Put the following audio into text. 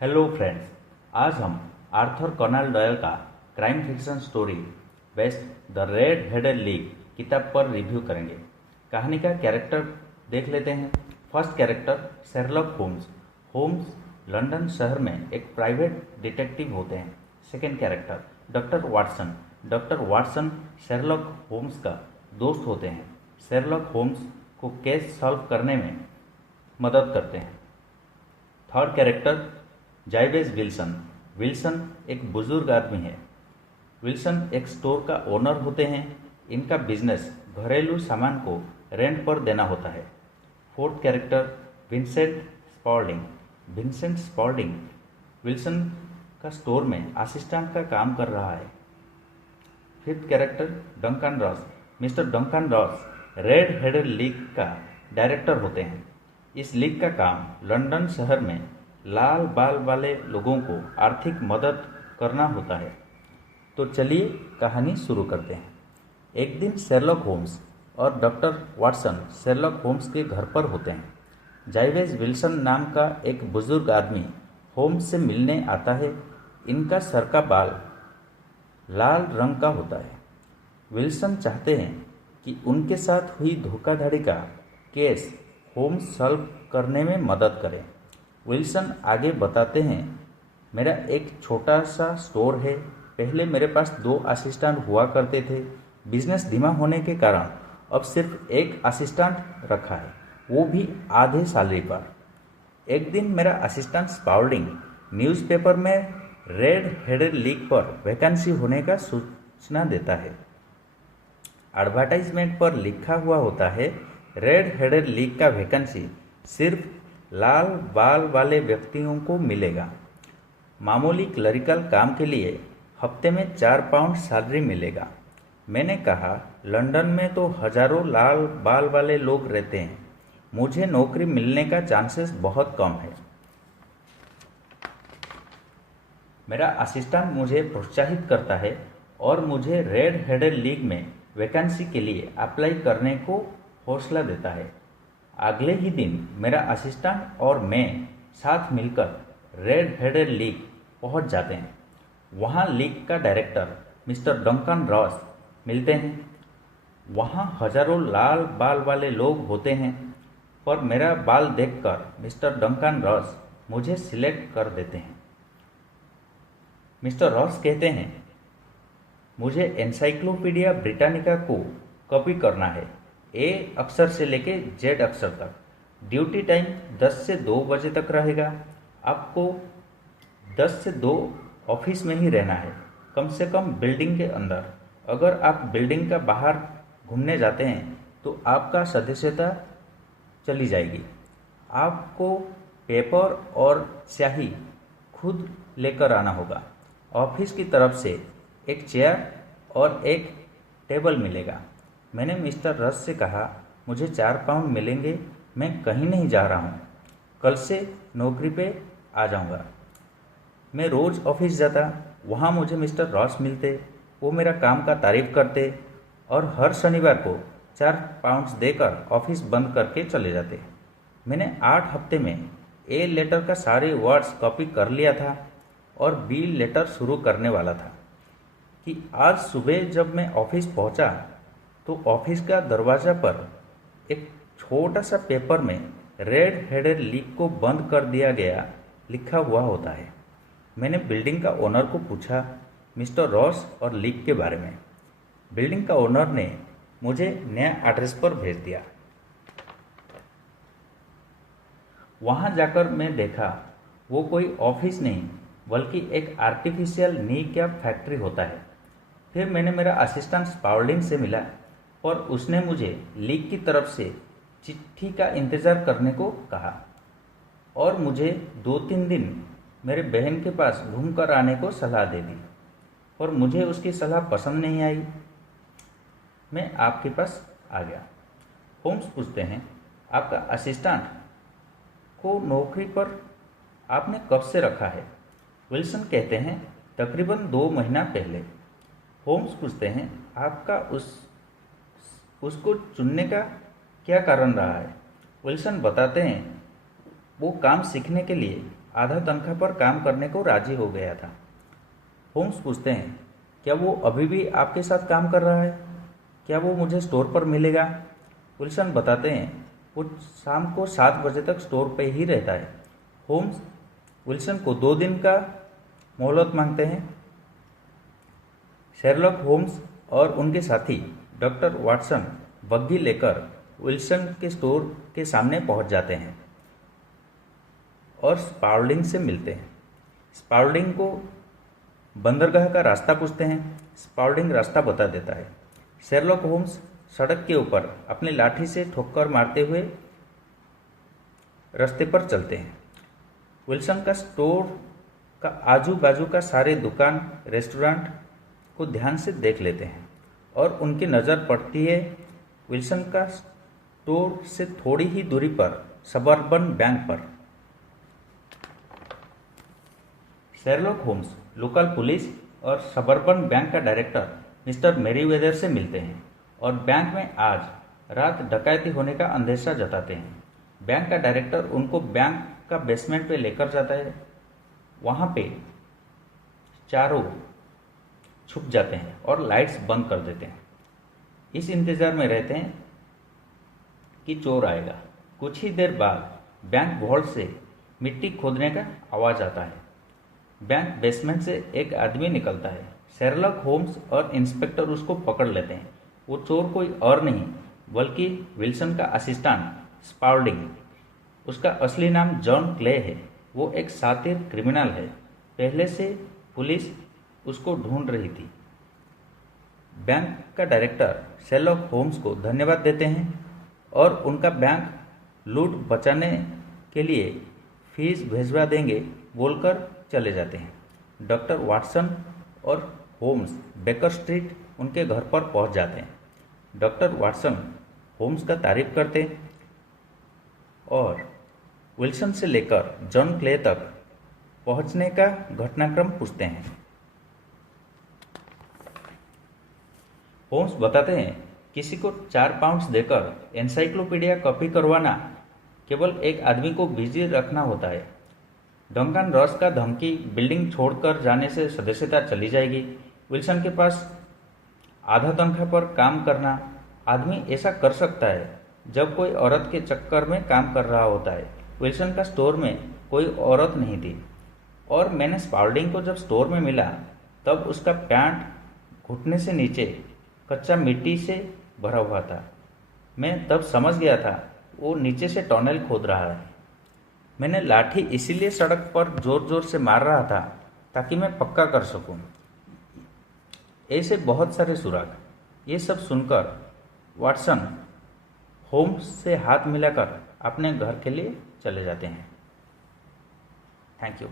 Hello friends, आज हम Arthur Conan Doyle का crime fiction story based the red headed league किताब पर रिव्यू करेंगे। कहानी का कैरेक्टर देख लेते हैं। First character Sherlock Holmes. Holmes London शहर में एक प्राइवेट डिटेक्टिव होते हैं। Second character doctor Watson. Doctor Watson Sherlock Holmes का दोस्त होते हैं। शेरलॉक होम्स को केस सॉल्व करने में मदद करते हैं। थर्ड कैरेक्टर जाइवेज विल्सन। विल्सन एक बुजुर्ग आदमी है। विल्सन एक स्टोर का ओनर होते हैं। इनका बिजनेस घरेलू सामान को रेंट पर देना होता है। Fourth character Vincent Spaulding. Vincent Spaulding Wilson का स्टोर में असिस्टेंट का काम कर रहा है। Fifth character Duncan Ross. Mister Duncan Ross red headed league का डायरेक्टर होते हैं। इस लीग का काम लंदन शहर में लाल बाल वाले लोगों को आर्थिक मदद करना होता है। तो चलिए कहानी शुरू करते हैं। एक दिन शेरलॉक होम्स और डॉक्टर वाटसन शेरलॉक होम्स के घर पर होते हैं। जाइवेज विल्सन नाम का एक बुजुर्ग आदमी होम्स से मिलने आता है। इनका सर का बाल लाल रंग का होता है। विल्सन चाहते हैं कि उनके साथ हुई धोखाधड़ी का केस होम्स सॉल्व करने में मदद करें। विल्सन आगे बताते हैं, मेरा एक छोटा सा स्टोर है। पहले मेरे पास 2 असिस्टेंट हुआ करते थे। बिजनेस धीमा होने के कारण अब सिर्फ एक असिस्टेंट रखा है, वो भी आधे सैलरी पर। एक दिन मेरा असिस्टेंट स्पाउल्डिंग न्यूज़पेपर में रेड हेडेड लीग पर वैकेंसी होने का सूचना देता है। एडवर्टाइजमेंट पर लिखा हुआ होता है, रेड हेडेड लीग का वैकेंसी सिर्फ लाल बाल वाले व्यक्तियों को मिलेगा। मामूली क्लरिकल काम के लिए हफ्ते में 4 पाउंड सैलरी मिलेगा। मैंने कहा, लंदन में तो हजारों लाल बाल वाले लोग रहते हैं, मुझे नौकरी मिलने का चांसेस बहुत कम है। मेरा असिस्टेंट मुझे प्रोत्साहित करता है और मुझे रेड हेडेड लीग में वैकेंसी के लिए अप्लाई करने को हौसला देता है। अगले ही दिन मेरा असिस्टेंट और मैं साथ मिलकर रेड हेडेड लीग पहुंच जाते हैं। वहां लीग का डायरेक्टर मिस्टर डंकन रॉस मिलते हैं। वहां हजारों लाल बाल वाले लोग होते हैं, पर मेरा बाल देखकर मिस्टर डंकन रॉस मुझे सिलेक्ट कर देते हैं। मिस्टर रॉस कहते हैं, मुझे एनसाइक्लोपीडिया ब्रिटानिका को कॉपी करना है, ए अक्षर से लेके जेड अक्षर तक। ड्यूटी टाइम 10 से 2 बजे तक रहेगा। आपको 10 से 2 ऑफिस में ही रहना है, कम से कम बिल्डिंग के अंदर। अगर आप बिल्डिंग का बाहर घूमने जाते हैं तो आपका सदस्यता चली जाएगी। आपको पेपर और स्याही खुद लेकर आना होगा। ऑफिस की तरफ से एक चेयर और एक टेबल मिलेगा। मैंने मिस्टर रस से कहा, मुझे 4 पाउंड मिलेंगे, मैं कहीं नहीं जा रहा हूँ, कल से नौकरी पे आ जाऊँगा। मैं रोज़ ऑफिस जाता, वहाँ मुझे मिस्टर रॉस मिलते। वो मेरा काम का तारीफ करते और हर शनिवार को 4 पाउंड्स देकर ऑफिस बंद करके चले जाते। मैंने 8 हफ्ते में ए लेटर का सारे वर्ड्स कॉपी कर लिया था और बी लेटर शुरू करने वाला था कि आज सुबह जब मैं ऑफिस पहुंचा तो ऑफिस का दरवाज़ा पर एक छोटा सा पेपर में रेड हेडेड लीग को बंद कर दिया गया लिखा हुआ होता है। मैंने बिल्डिंग का ओनर को पूछा मिस्टर रॉस और लीग के बारे में। बिल्डिंग का ओनर ने मुझे नया एड्रेस पर भेज दिया। वहाँ जाकर मैं देखा वो कोई ऑफिस नहीं बल्कि एक आर्टिफिशियल नी कैप फैक्ट्री होता है। फिर मैंने मेरा असिस्टेंट स्पाउल्डिंग से मिला और उसने मुझे लीग की तरफ से चिट्ठी का इंतज़ार करने को कहा और मुझे 2-3 दिन मेरे बहन के पास घूमकर आने को सलाह दे दी, और मुझे उसकी सलाह पसंद नहीं आई। मैं आपके पास आ गया। होम्स पूछते हैं, आपका असिस्टेंट को नौकरी पर आपने कब से रखा है? विल्सन कहते हैं, तकरीबन 2 महीना पहले। होम्स पूछते हैं, आपका उसको चुनने का क्या कारण रहा है? विल्सन बताते हैं, वो काम सीखने के लिए आधा तनख्वाह पर काम करने को राजी हो गया था। होम्स पूछते हैं, क्या वो अभी भी आपके साथ काम कर रहा है? क्या वो मुझे स्टोर पर मिलेगा? विल्सन बताते हैं, वो शाम को 7 बजे तक स्टोर पे ही रहता है। होम्स विल्सन को 2 दिन का मोहलत मांगते हैं। शेरलॉक होम्स और उनके साथी डॉक्टर वाटसन बग्घी लेकर विल्सन के स्टोर के सामने पहुंच जाते हैं और स्पाउल्डिंग से मिलते हैं। स्पाउल्डिंग को बंदरगाह का रास्ता पूछते हैं। स्पाउल्डिंग रास्ता बता देता है। शेरलॉक होम्स सड़क के ऊपर अपनी लाठी से ठोकर मारते हुए रास्ते पर चलते हैं। विल्सन का स्टोर का आजू बाजू का सारे दुकान रेस्टोरेंट को ध्यान से देख लेते हैं और उनकी नज़र पड़ती है विल्सन का स्टोर से थोड़ी ही दूरी पर सबर्बन बैंक पर। शेरलॉक होम्स लोकल पुलिस और सबर्बन बैंक का डायरेक्टर मिस्टर मेरीवेदर से मिलते हैं और बैंक में आज रात डकैती होने का अंदेशा जताते हैं। बैंक का डायरेक्टर उनको बैंक का बेसमेंट पे लेकर जाता है। वहाँ पे चारों छुप जाते हैं और लाइट्स बंद कर देते हैं। इस इंतज़ार में रहते हैं कि चोर आएगा। कुछ ही देर बाद बैंक वॉल्ट से मिट्टी खोदने का आवाज़ आता है। बैंक बेसमेंट से एक आदमी निकलता है। शेरलॉक होम्स और इंस्पेक्टर उसको पकड़ लेते हैं। वो चोर कोई और नहीं बल्कि विल्सन का असिस्टेंट स्पाउल्डिंग। उसका असली नाम जॉन क्ले है। वो एक शातिर क्रिमिनल है। पहले से पुलिस उसको ढूंढ रही थी। बैंक का डायरेक्टर शेरलॉक होम्स को धन्यवाद देते हैं और उनका बैंक लूट बचाने के लिए फीस भिजवा देंगे बोलकर चले जाते हैं। डॉक्टर वाटसन और होम्स बेकर स्ट्रीट उनके घर पर पहुंच जाते हैं। डॉक्टर वाटसन होम्स का तारीफ करते और विल्सन से लेकर जॉन क्ले तक पहुंचने का घटनाक्रम पूछते हैं। होम्स बताते हैं, किसी को 4 पाउंड्स देकर एनसाइक्लोपीडिया कॉपी करवाना केवल एक आदमी को बिजी रखना होता है। डंकन रॉस का धमकी बिल्डिंग छोड़कर जाने से सदस्यता चली जाएगी। विल्सन के पास आधा तनख्वाह पर काम करना आदमी ऐसा कर सकता है जब कोई औरत के चक्कर में काम कर रहा होता है। विल्सन का स्टोर में कोई औरत नहीं थी और मैंने स्पाउल्डिंग को जब स्टोर में मिला तब उसका पैंट घुटने से नीचे कच्चा मिट्टी से भरा हुआ था। मैं तब समझ गया था वो नीचे से टनल खोद रहा है। मैंने लाठी इसीलिए सड़क पर जोर जोर से मार रहा था ताकि मैं पक्का कर सकूं। ऐसे बहुत सारे सुराग। ये सब सुनकर वाटसन होम्स से हाथ मिलाकर अपने घर के लिए चले जाते हैं। Thank you.